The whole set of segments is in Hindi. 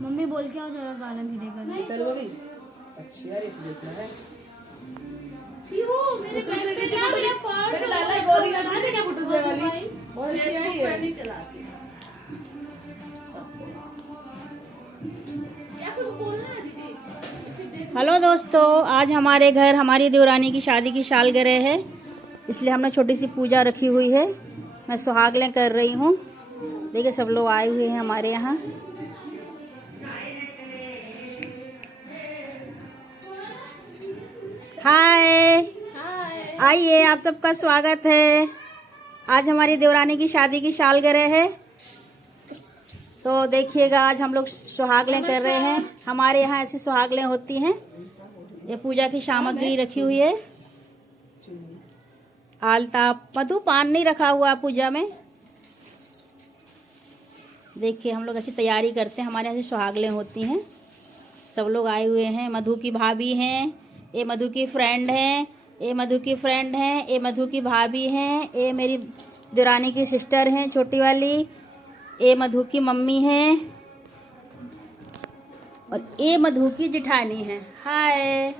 मम्मी बोल के आओ जरा गाना धीरे कर। चल वो भी अच्छी यार, इसे देखना है। मेरे पैर पे जा, मेरा पर्स मैंने डाला है गोरी का, तुझे क्या फोटो से वाली बहुत अच्छी आई है। नहीं चलाती या कुछ बोलना है दीदी। हेलो दोस्तों, आज हमारे घर हमारी देवरानी की शादी की सालगिरह है, इसलिए हमने छोटी सी पूजा रखी हुई है। मैं सुहागलें कर रही हूँ। देखिए सब लोग आए हुए हैं हमारे यहाँ। हाय, आइए, आप सबका स्वागत है। आज हमारी देवरानी की शादी की सालगिरह है, तो देखिएगा आज हम लोग सुहागलें कर रहे हैं। हमारे यहाँ ऐसी सुहागलें होती हैं। ये पूजा की सामग्री रखी हुई है। आलता, मधु, पान नहीं रखा हुआ पूजा में। देखिए हम लोग ऐसी तैयारी करते हैं। हमारे यहाँ ऐसी सुहागलें होती हैं। सब लोग आए हुए हैं। मधु की भाभी हैं, ये मधु की फ्रेंड हैं, ये मधु की फ्रेंड हैं, ये मधु की भाभी हैं, ये मेरी देवरानी की सिस्टर हैं छोटी वाली, ये मधु की मम्मी हैं और ये मधु की जेठानी है। हाय,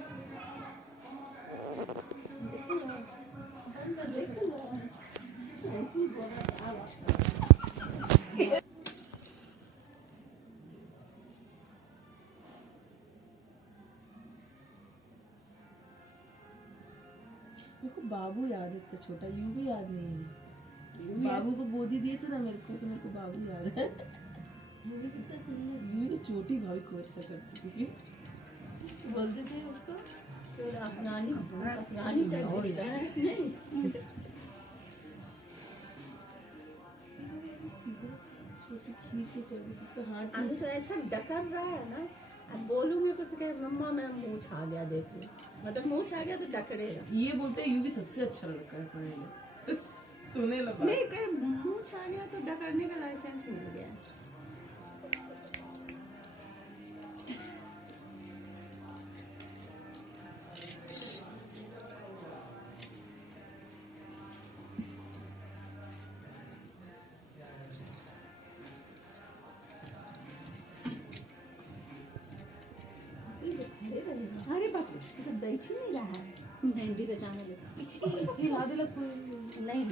मेरे को बाबू याद है, इतना छोटा यूं भी याद नहीं है। बाबू को गोदी दिए थे ना मेरे को, तो मेरे को बाबू याद है। यूं तो छोटी भाभी को अच्छा करती थी, बोलते थे उसको तो अपनानी टाइप होता है। छोटी खींच के कर दी उसका हाथ। अभी तो ऐसा डकर रहा है ना, अब बोलूंगी कुछ कहे मम्मा मैं मुंह छा गया, देखो मतलब मुंह छा गया तो डकरेगा। ये बोलते हैं यू भी सबसे अच्छा लड़का है पढ़ने में। सुने लगा नहीं कहे मुंह छा गया तो डकरने का लाइसेंस मिल गया। अरे बाप रे, तो बैठ ही नहीं रहा है। मेहंदी रचाने लगी। ये याद लग नहीं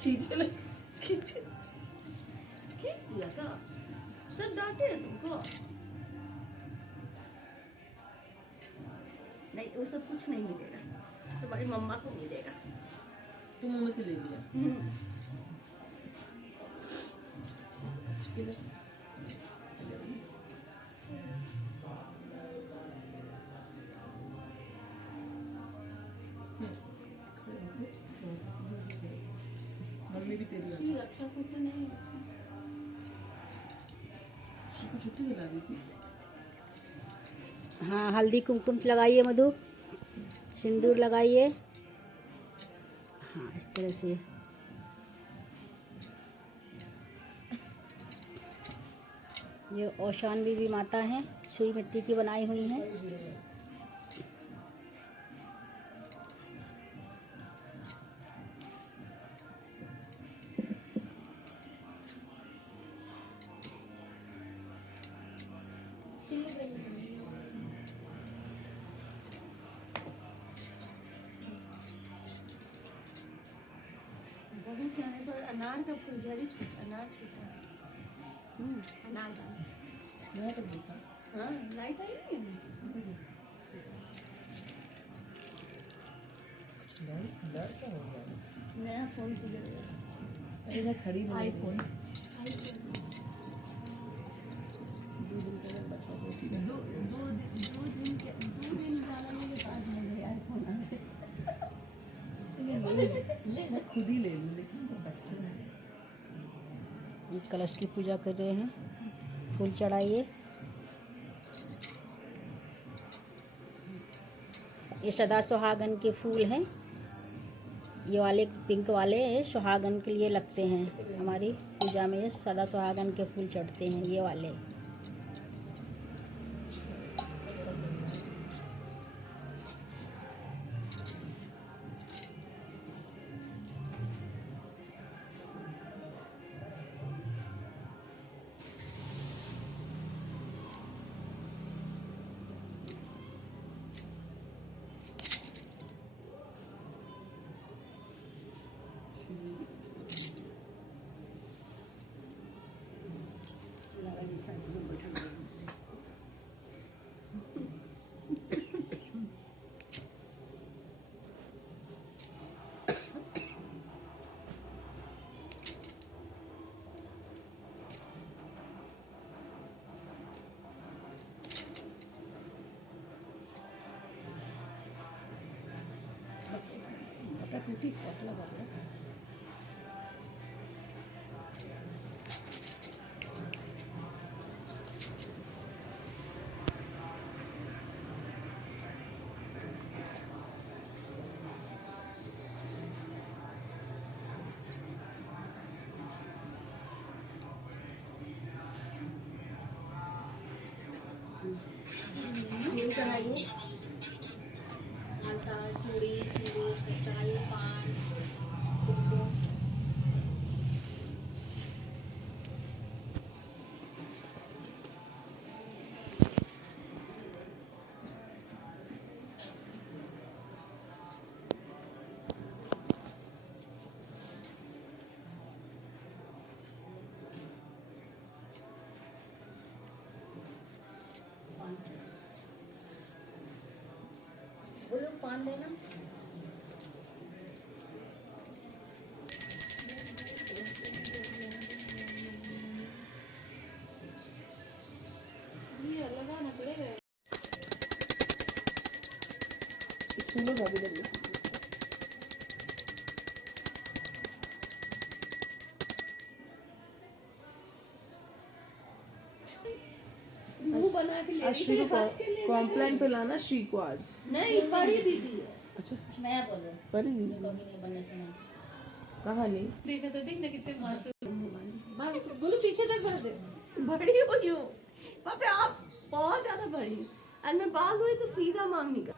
खींचे लग खींचे खींच दिया था, सब डांटे हैं तुमको। नहीं वो सब कुछ नहीं मिलेगा, तुम्हारी मम्मा को मिलेगा। तुम मुंह से ले लिया। मम्मी भी तेरी रक्षा सूत्र नहीं को छुट्टी दिला दी थी। हाँ, हल्दी कुमकुम लगाइए मधु, सिंदूर लगाइए। हाँ, इस तरह से। ये ओशान बीबी माता हैं, सुई मिट्टी की बनाई हुई हैं। बहुत जाने पर अनार का फुलझड़ी छूटा, अनार छूटा, अनार दाना। मैं तो देखा हाँ लाइट आई नहीं है। कुछ लेंस ब्लर सा हो गया। नया फोन की जरूरत। अरे मैं खरीद नहीं आईफोन। दो दिन का मैं बच्चा से सीधा दो दिन जाने के बाद मेरे आईफोन आ गए। मैं खुद ही ले लूँ, लेकिन वो बच्चे नहीं। ये कलश की पूजा कर रहे हैं। फूल चढ़ाइए। ये सदा सुहागन के फूल हैं। ये वाले पिंक वाले सुहागन के लिए लगते हैं। हमारी पूजा में सदा सुहागन के फूल चढ़ते हैं, ये वाले। ठीक पतला कर लो। मालता चूड़ी सिंदूर सच्चाई पान कुमकुम बोलो पान देना। ये लगाना पड़ेगा। इसमें लोग अभी लगे मुंह बना के ले श्री को कॉम्प्लेन पिलाना श्री को आज। नहीं बड़ी दीदी है। अच्छा मैं बोल रहा हूँ बड़ी दीदी कभी नहीं बनने सुना कहाँ नहीं देखा तो देखना कितने मासूम। बोलो पीछे तक भर दे। बड़ी हुई हूँ बाप रे, आप बहुत ज्यादा बड़ी। और मैं बाल हुई तो सीधा मांग निकल।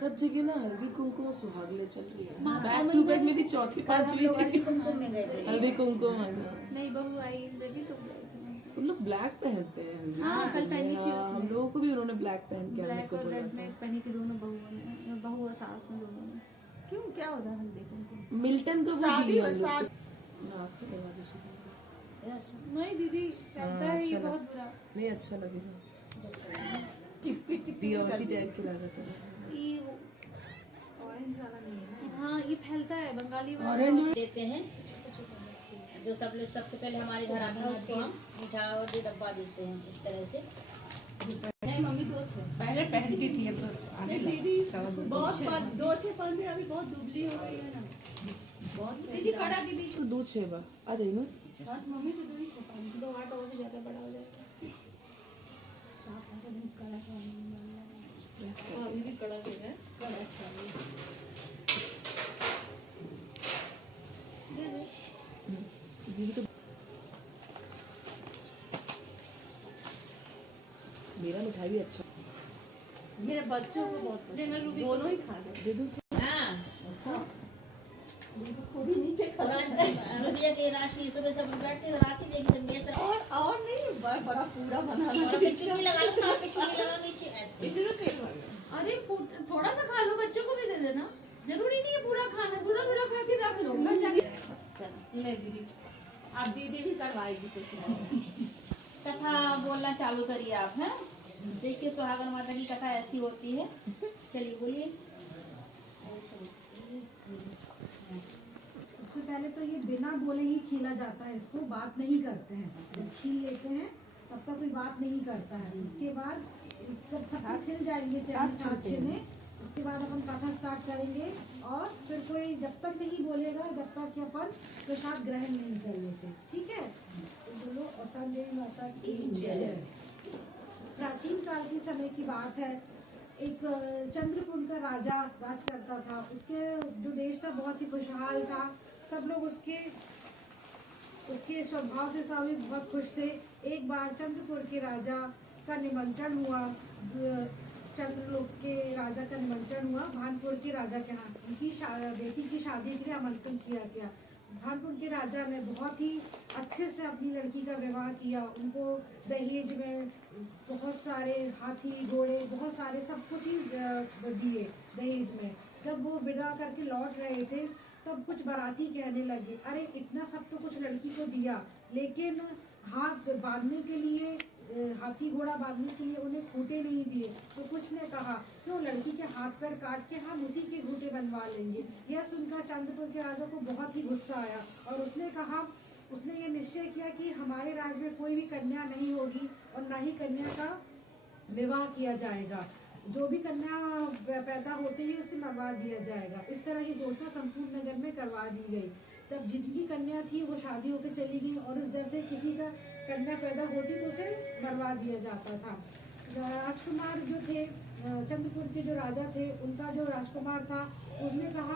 सब जगह ना हल्दी कुमकुम और सुहागले चल रही है। माता बैक टू बैक मेरी चौथी पांचवी हल्दी कुमकुम में गए थे हल्दी कुमकुम है ना। नहीं बहू आई जब तो गए थे। उन लोग ब्लैक पहनते हैं हल्दी हाँ, में। कल पहनी थी हाँ, उसने। हम लोगों को भी उन्होंने ब्लैक पहन के आने ब्लैक को और बोला रेड था। में पहनी थी दोनों बहुओं ने, बहू और सास ने दोनों ने। क्यों क्या होता है हल्दी कुमकुम? मिल्टन का वो शादी दिया और हम लोग शादी को। नाक से लगा दो शुरू। नहीं दीदी कहता है ये अच्छा बहुत बुरा। नहीं अच्छा लगेगा टिप्पी टिप्पी पियोरिटी टाइप की लागत है। ये ऑरेंज वाला नहीं है ना। हाँ ये फैलता है बंगाली वाला। ऑरेंज में देते हैं जो सब लोग सबसे पहले हमारे घर आता है उसको हम मीठा और भी डब्बा देते हैं इस तरह से। नहीं मम्मी दो छे पहले पहनती थी अब नहीं दीदी बहुत दो छे पल में अभी बहुत दुबली हो गई है ना। बहुत दीदी कड़ा के बीच तो दो छेबा आ जाइए ना। बात मम्मी तो दो ही छपा। 2 8 और भी ज्यादा बड़ा हो जाएगा। अभी भी कड़ा दे रहा है। दीदी तो मेरा मिठाई भी अच्छा मेरे बच्चों को बहुत देना पसंद। रूबी दोनों ही खा ले। दे दूँ हाँ खुद ही नीचे खा ले। रुपया की राशि सुबह से बैठते हैं, राशि देखते हैं, बेच रहे हैं। और नहीं बड़ा पूरा बनाना। और फिर चुन्नी लगा लो, साथ में चुन्नी लगा नीचे ऐसे। इसलिए पेट भर गया। अरे थोड़ा सा खा लो, बच्चों को भी दे देना। जरूरी नहीं है पूरा खाना, थोड़ा थोड़ा खा के रख लो। ले दीदी अब दीदी भी करवाएगी कुछ नहीं। कथा बोलना चालू करिए आप। हैं देखिए सुहागन माता की कथा ऐसी होती है। चलिए बोलिए। सबसे पहले तो ये बिना बोले ही छीला जाता है, इसको बात नहीं करते हैं। जब छील लेते हैं तब तक कोई बात नहीं करता है। उसके बाद जब सब छिल जाएंगे चने साथ छिले, उसके बाद अपन कथा स्टार्ट करेंगे। और फिर कोई जब तक नहीं बोलेगा जब तक कि अपन प्रसाद ग्रहण नहीं कर लेते। ठीक है, तो बोलो असंग देवी माता की जय। प्राचीन काल के समय की बात है। एक चंद्रकुंड का राजा राज करता था। उसके जो देश था बहुत ही खुशहाल था। सब लोग उसके स्वभाव से सभी बहुत खुश थे। एक बार चंद्रपुर के राजा का निमंत्रण हुआ। चंद्रलोक के राजा का निमंत्रण हुआ भानपुर के राजा के यहाँ। उनकी बेटी की शादी के लिए आमंत्रण किया गया। भानपुर के राजा ने बहुत ही अच्छे से अपनी लड़की का विवाह किया। उनको दहेज में बहुत सारे हाथी घोड़े बहुत सारे सब कुछ ही दिए दहेज में। जब वो विदा करके लौट रहे थे तब कुछ बाराती कहने लगे, अरे इतना सब तो कुछ लड़की को दिया, लेकिन हाथ बांधने के लिए हाथी घोड़ा बांधने के लिए उन्हें खूंटे नहीं दिए। तो कुछ ने कहा क्यों लड़की के हाथ पैर काट के हम उसी के घूंटे बनवा लेंगे। यह सुनकर चंद्रपुर के राजा को बहुत ही गुस्सा आया और उसने ये निश्चय किया कि हमारे राज्य में कोई भी कन्या नहीं होगी और ना ही कन्या का विवाह किया जाएगा। जो भी कन्या पैदा होते ही उसे मरवा दिया जाएगा। इस तरह की घोषणा संपूर्ण नगर में करवा दी गई। तब जिनकी कन्या थी वो शादी होकर चली गई और इस डर से किसी का कन्या पैदा होती तो उसे मरवा दिया जाता था। राजकुमार जो थे चंद्रपुर के जो राजा थे, उनका जो राजकुमार था उसने कहा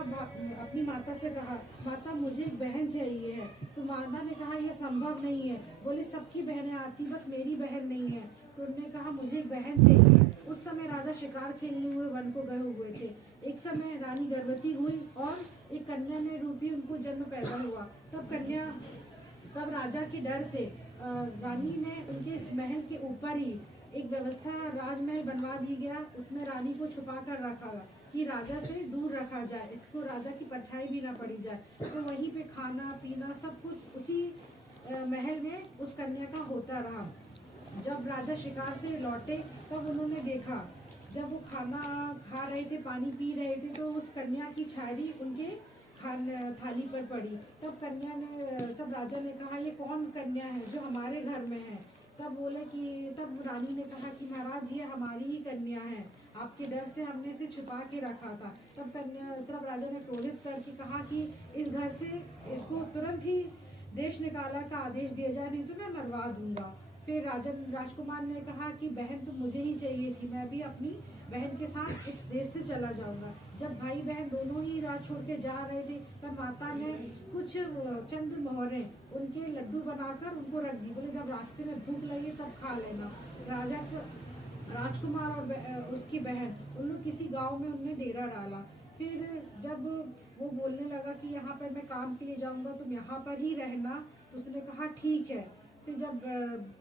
अपनी माता से कहा, माता मुझे एक बहन चाहिए है। तो माता ने कहा यह संभव नहीं है। बोले सबकी बहनें आती, बस मेरी बहन नहीं है। तो उन्होंने कहा मुझे एक बहन चाहिए। उस समय राजा शिकार खेलने हुए वन को गए हुए थे। एक समय रानी गर्भवती हुई और एक कन्या ने रूपी उनको जन्म पैदा हुआ। तब राजा के डर से रानी ने उनके महल के ऊपर ही एक व्यवस्था राजमहल बनवा दी गया। उसमें रानी को छुपा कर रखा कि राजा से दूर रखा जाए, इसको राजा की परछाई भी ना पड़ी जाए। तो वहीं पे खाना पीना सब कुछ उसी महल में उस कन्या का होता रहा। जब राजा शिकार से लौटे तब उन्होंने देखा, जब वो खाना खा रहे थे, पानी पी रहे थे, तो उस कन्या की छारी उनके थाली पर पड़ी। तब राजा ने कहा ये कौन कन्या है जो हमारे घर में है। तब रानी ने कहा कि महाराज ये हमारी ही कन्या है, आपके डर से हमने इसे छुपा के रखा था। तब राजा ने क्रोधित करके कहा कि इस घर से इसको तुरंत ही देश निकाला का आदेश दिया जाए, नहीं तो मैं मरवा दूंगा। फिर राजकुमार ने कहा कि बहन तो मुझे ही चाहिए थी, मैं भी अपनी बहन के साथ इस देश से चला जाऊंगा। जब भाई बहन दोनों ही राज छोड़ के जा रहे थे तब माता ने कुछ चंद मोहरें उनके लड्डू बनाकर उनको रख दी। बोले जब रास्ते में भूख लगे तब खा लेना। राजकुमार और उसकी बहन उन लोग किसी गांव में उनने डेरा डाला। फिर जब वो बोलने लगा कि यहाँ पर मैं काम के लिए जाऊंगा, तुम यहाँ पर ही रहना, तो उसने कहा ठीक है। फिर जब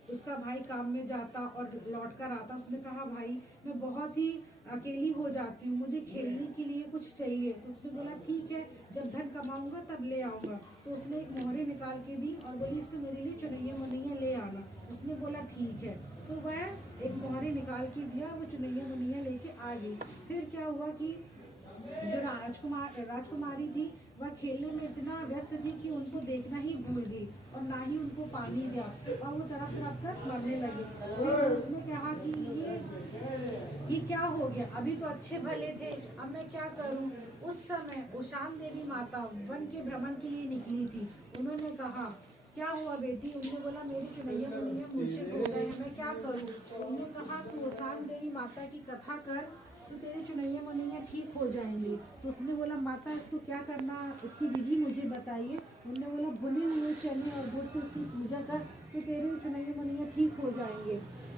उसका भाई काम में जाता और लौट कर आता, उसने कहा भाई मैं बहुत ही अकेली हो जाती हूँ, मुझे खेलने के लिए कुछ चाहिए। तो उसने बोला ठीक है, जब धन कमाऊंगा तब ले आऊँगा। तो उसने एक मोहरे निकाल के दी और बोली इससे मेरे लिए चुनैया मुनैया ले आना। उसने बोला ठीक है। तो वह एक मोहरे निकाल के दिया, वो चुनैया मुनैया लेके आ गई। फिर क्या हुआ कि जो राजकुमारी थी वह खेलने में इतना व्यस्त थी कि उनको देखना ही भूल गई और ना ही उनको पानी दिया और वो तड़प तड़प कर मरने लगे। और उसने कहा कि ये क्या हो गया, अभी तो अच्छे भले थे, अब मैं क्या करूं। उस समय उषान देवी माता वन के भ्रमण के लिए निकली थी। उन्होंने कहा क्या हुआ बेटी। उन्होंने बोला मेरी चुनैया मुनैया मूर्छित हो गए हैं, मैं क्या करूं। उन्होंने कहा तू उषान देवी माता की कथा कर तो तेरे चुनैया मुनैया ठीक हो जाएंगे। तो उसने बोला माता इसको क्या करना, इसकी विधि मुझे बताइए। उन्होंने बोला भुने हुए चने और गुड़ से उसकी पूजा कर तो तेरे चुनैया मुनैया ठीक हो जाएंगे।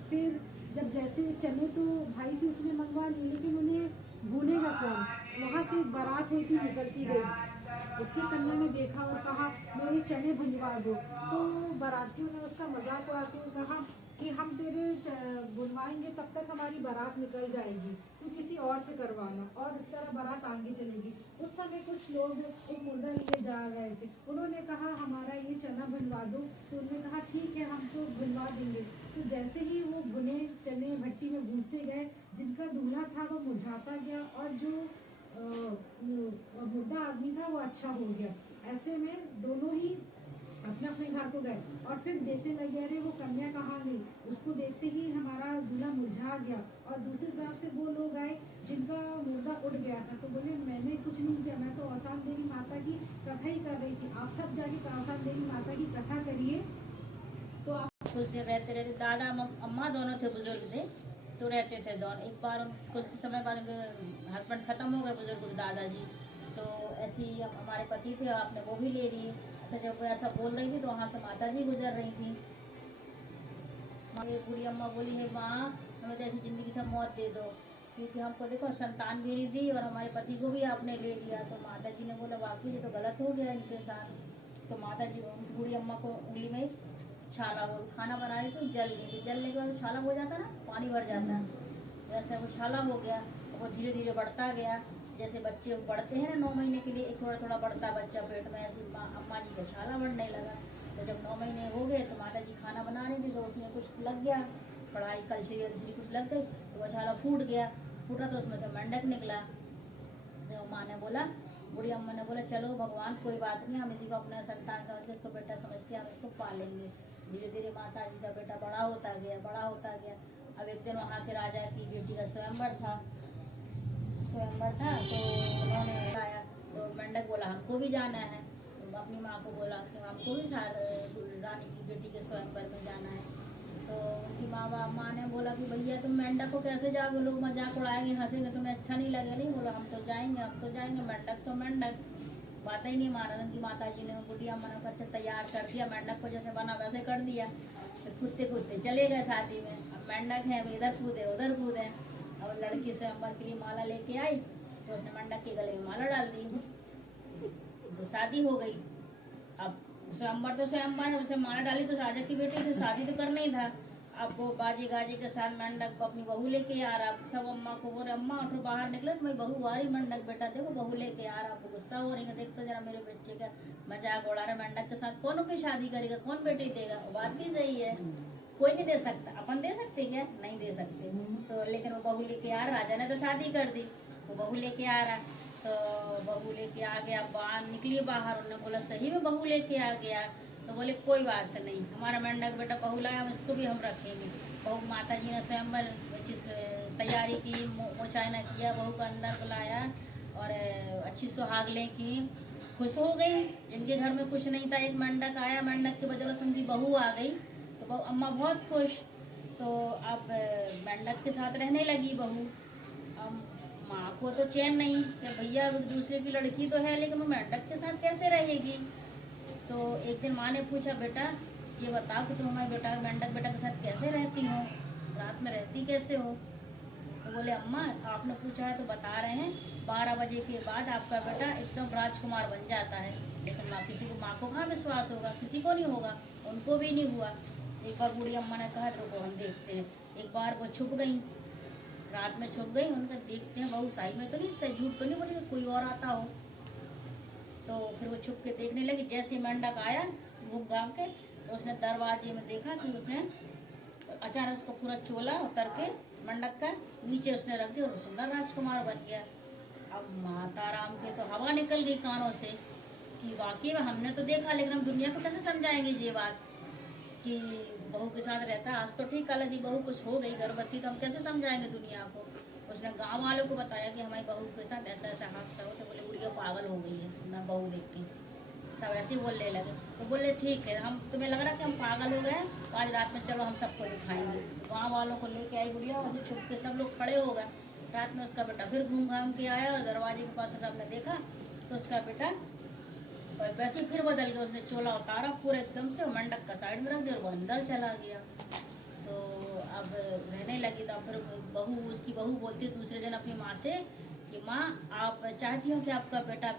फिर जब जैसे चने तो भाई से उसने मंगवा लिए, लेकिन उन्हें भूनेगा कौन। वहाँ से एक बारात होती निकलती गई। उससे कन्या ने देखा और कहा मेरे चने भिजवा दो। तो बारातियों ने उसका मजाक उड़ाते हुए कहा कि हम तेरे बुलवाएंगे तब तक हमारी बारात निकल जाएगी, तू किसी और से करवाना। और इस तरह बारात आगे चलेगी। उस समय कुछ लोग एक मुर्दा लिए जा रहे थे, उन्होंने कहा हमारा ये चना बनवा दो। तो उन्होंने कहा ठीक है हम तो बनवा देंगे। तो जैसे ही वो भुने चने भट्टी में भूनते गए, जिनका दूल्हा था वो मुरझाता गया और जो मुर्दा आदमी था वो अच्छा हो गया। ऐसे में दोनों ही अपने अपने घर को गए और फिर देखने लगे अरे वो कन्या कहाँ गई। उसको देखते ही हमारा दूल्हा मुरझा गया। और दूसरी तरफ से वो लोग आए जिनका मुर्दा उड़ गया था। तो बोले मैंने कुछ नहीं किया, मैं तो औसान देवी माता की कथा ही कर रही थी, आप सब जाके औसान देवी माता की कथा करिए। तो आप कुछ दिन रहते रहते दादा अम्मा दोनों थे, बुजुर्ग थे, तो रहते थे दोनों। एक बार कुछ समय बाद उनके हस्बैंड ख़त्म हो गए, बुजुर्ग दादाजी। तो ऐसे ही हमारे पति थे, आपने वो भी ले लिए। अच्छा जब वो ऐसा बोल रही थी तो वहाँ से माता जी गुजर रही थी। बूढ़ी अम्मा बोली है माँ हमें तो ऐसी ज़िंदगी से मौत दे दो, क्योंकि हमको देखो संतान भी नहीं दी और हमारे पति को भी आपने ले लिया। तो माता जी ने बोला वाकई ये तो गलत हो गया इनके साथ। तो माता जी बूढ़ी अम्मा को उंगली में छाला हो, खाना बना रही थी जल गई। जलने के बाद छाला हो जाता ना, पानी भर जाता, जैसे वो छाला हो गया। वो धीरे धीरे बढ़ता गया, जैसे बच्चे बढ़ते हैं ना 9 महीने के लिए एक थोड़ा थोड़ा बढ़ता बच्चा पेट में, ऐसे अम्मा जी का छाला बढ़ने लगा। तो जब 9 महीने हो गए तो माता जी खाना बना रही थी तो उसमें कुछ लग गया कढ़ाई कलछी वलछी कुछ लग गई तो वो छाला फूट गया, फूटा तो उसमें से मेंढक निकला। तो माँ ने बोला, बूढ़ी अम्मा ने बोला चलो भगवान कोई बात नहीं, हम इसी को अपना संतान समझ के, इसको बेटा समझ के हम इसको पालेंगे। धीरे धीरे माता जी का बेटा बड़ा होता गया, बड़ा होता गया। अब एक दिन वहाँ के राजा की बेटी का स्वयंवर था, तो उन्होंने आया तो मेंढक बोला हमको भी जाना है। तो अपनी माँ को बोला कि हमको भी रानी की बेटी के स्वयंवर में जाना है। तो उनकी माँ ने बोला कि भैया तुम मेंढक को कैसे जाओगे, लोग मजाक उड़ाएंगे, हंसेंगे, तुम्हें अच्छा नहीं लगेगा। नहीं बोला हम तो जाएंगे, मेंढक तो मेंढक। बात ही नहीं माना। उनकी माता जी ने बुढ़िया मना को अच्छा तैयार कर दिया, मेंढक को जैसे बना वैसे कर दिया। फिर कूदते चले गए शादी में। अब मेंढक है, इधर कूदे उधर कूदे। अब लड़की स्वयंवर के लिए माला लेके आई तो उसने मेंढक के गले में माला डाल दी, तो शादी हो गई। अब स्वयंवर तो स्वयंवर है, उसे माला डाली तो राजा की बेटी थी, शादी तो करना ही था। अब वो बाजे गाजे के साथ मेंढक अपनी बहू लेके आ रहा। सब अम्मा को बोले अम्मा उठो बाहर निकले, तो मेरी बहू आ रही। मेंढक बेटा देखो बहू लेके आ रहा, आपको गुस्सा हो रही है, देख तो जरा मेरे बच्चे का मजाक उड़ा रहा। मेंढक के साथ कौन अपनी शादी करेगा, कौन बेटी देगा। बात भी सही है, कोई नहीं दे सकता। अपन दे सकते क्या, नहीं दे सकते। तो लेकिन वो बहू लेके आ रहा, राजा ने तो शादी कर दी, वो बहू लेके आ रहा। तो बहू लेके आ गया, बाहर निकली बाहर। उन्होंने बोला सही में बहू लेके आ गया। तो बोले कोई बात नहीं, हमारा मेंढक बेटा बहू लाया, हम इसको भी हम रखेंगे। बहू माता जी ने स्वयंवर अच्छी तैयारी की, मोचायना किया, बहू को अंदर बुलाया और अच्छी सुहागलें की। खुश हो गई, जिनके घर में कुछ नहीं था एक मेंढक आया, मेंढक के बदौलत उनकी बहू आ गई। तो बहू अम्मा बहुत खुश। तो अब मेंढक के साथ रहने लगी बहू। अब माँ को तो चैन नहीं कि भैया दूसरे की लड़की तो है, लेकिन वो मेंढक के साथ कैसे रहेगी। तो एक दिन माँ ने पूछा बेटा ये बताओ कि तुम हमारे बेटा मेंढक बेटा के साथ कैसे रहती हो, रात में रहती कैसे हो। तो बोले अम्मा आपने पूछा है तो बता रहे हैं, 12 बजे के बाद आपका बेटा एकदम राजकुमार बन जाता है। लेकिन माँ को कहाँ विश्वास होगा, किसी को नहीं होगा, उनको भी नहीं हुआ। एक बार बूढ़ी अम्मा ने कहा रुको हम देखते हैं। एक बार वो छुप गई, रात में छुप गई। उनका देखते हैं बहू सही में तो नहीं, सही झूठ तो नहीं बोली कोई और आता हो। तो फिर वो छुप के देखने लगी। जैसे मेंढक आया घूम घाम के, तो उसने दरवाजे में देखा कि उसने अचानक उसका पूरा चोला उतर के मेंढक का नीचे उसने रख दिया और सुंदर राजकुमार बन गया। अब माता राम के तो हवा निकल गई कानों से कि वाकई में हमने तो देखा, लेकिन हम दुनिया को कैसे समझाएंगे ये बात कि बहू के साथ रहता है। आज तो ठीक कल यदि बहू कुछ हो गई गर्भवती तो हम कैसे समझाएंगे दुनिया को। उसने गांव वालों को बताया कि हमारी बहू के साथ ऐसा ऐसा हादसा हो। तो बोले बुढ़िया पागल हो गई है ना बहू देख के, सब ऐसे ही बोलने लगे। तो बोले ठीक है, हम तुम्हें लग रहा है कि हम पागल हो गए, तो आज रात में चलो हम सबको दिखाएंगे। गाँव वालों को लेके आई बुढ़िया, उसे छुप के सब लोग खड़े हो गए। रात में उसका बेटा फिर घूम घाम के आया और दरवाजे के पास सबने देखा तो उसका बेटा और वैसे फिर बदल गया। उसने चोला उतारा पूरे एकदम से, मेंढक का साइड में रख दिया और वो अंदर चला गया। तो अब रहने लगी। तो फिर उसकी बहू बोलती है दूसरे दिन अपनी माँ से कि माँ आप चाहती हो कि आपका बेटा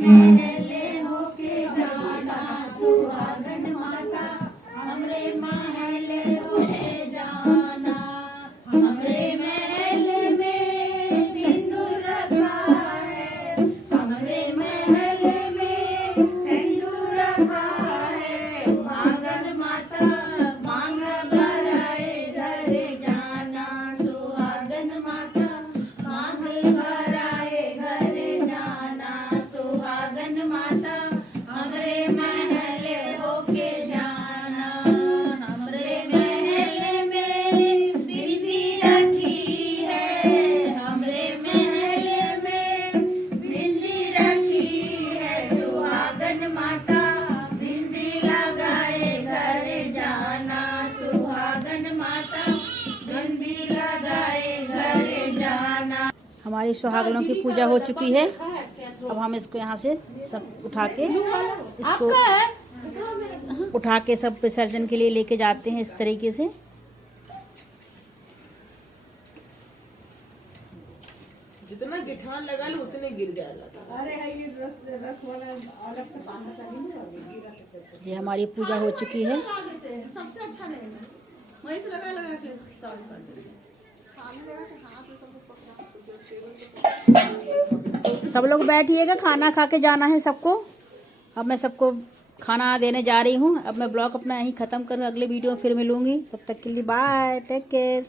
महले होके जाना सुहागन हमारी सुहागनों की पूजा हो चुकी है। अब हम इसको यहाँ से सब उठा के सब विसर्जन के लिए लेके जाते हैं इस तरीके से। जितना गिठार लगा लो उतने गिर जाएगा। ये हमारी पूजा हो चुकी है। सबसे अच्छा रहेगा वहीं से लगा के सब लोग बैठिएगा, खाना खा के जाना है सबको। अब मैं सबको खाना देने जा रही हूँ। अब मैं ब्लॉग अपना यहीं ख़त्म कर, अगले वीडियो में फिर मिलूंगी। तब तक के लिए बाय, टेक केयर।